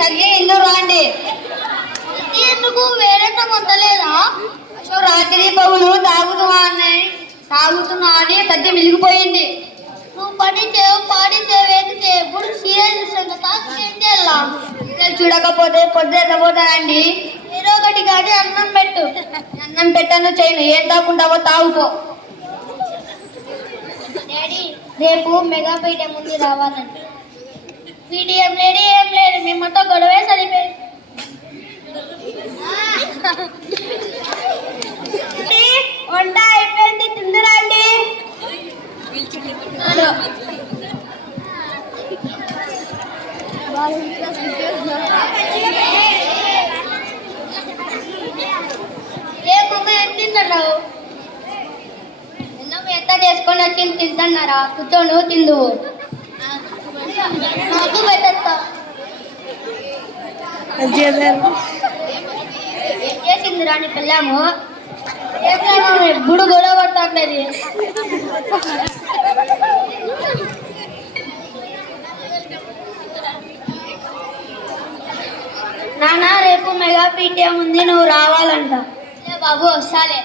సగ్గే ఇందరు రాండి. ఎందుకు వేరేట మొత్తలేదా? రాత్రి పగులు తాగుతున్నా అని సద్య మిలిగిపోయింది. నువ్వు పాడితే ఎప్పుడు సీరియల్ చూసాను కదా, ఏం చేయాలా? చూడకపోతే పొద్దుపోతానండి. ఏదో ఒకటి కానీ అన్నం పెట్టు. అన్నం పెట్టను చేయను, ఏం తాగుకుంటావో తాగుకో. డాడీ రేపు మెగా పీటీఎం ముందు రావాలండి. పీటీఎం రెడీ ఏం లేదు, మేమంతా గొడవే సరిపోయింది. వంట అయిపోయింది, తిందురండి. ఏ కుక్క ఏం తింటున్నావు? ఎంత చేసుకొని వచ్చి తింటున్నారా? కూర్చోను తిందు. నాకు పెట్టేస్తా. ఏం చేసింది రాని పిల్లము? ఎప్పుడు గొడవ పడుతుంటది. నాన్న రేపు మెగా పీటీఎం ఉంది, నువ్వు రావాలంట. బాబు వస్తాలే.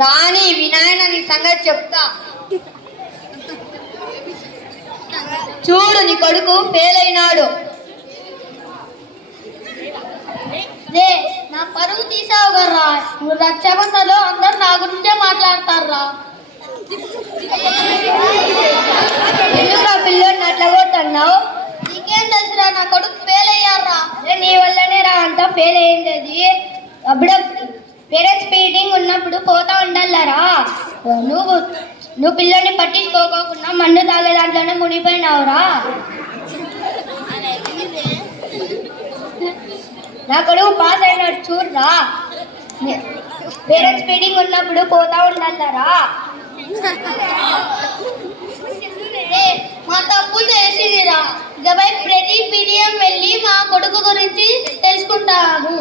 రాని వినాయన నీ సంగతి చెప్తా. చూడు నీ కొడుకు ఫెయిల్ అయినాడు. నా పరువు తీసావు కర్రా. నువ్వు రచ్చబందలో అందరు నా గురించే మాట్లాడతారా? ఎందుకు ఆ పిల్లోడిని అట్లా కొట్టన్నావు? నీకేం తెలుసురా, నా కొడుకు ఫెయిల్ అయ్యారా? నీ వల్లనే రా అంతా ఫెయిల్ అయింది. అది అప్పుడు పేరెంట్స్ మీటింగ్ ఉన్నప్పుడు పోతా ఉండాలరా. నువ్వు పిల్లని పట్టించుకోకుండా మందు తాగే దాంట్లోనే మునిపోయినావురా. నా కొడుకు పాస్ అయినాడు చూడరా. పేరెంట్స్ మీటింగ్ ఉన్నప్పుడు పోతా ఉండాలరా. మా తప్పు తెలిసిందిరా. ఇకపై ప్రతి పీడిఎం వెళ్ళి మా కొడుకు గురించి తెలుసుకుంటాము.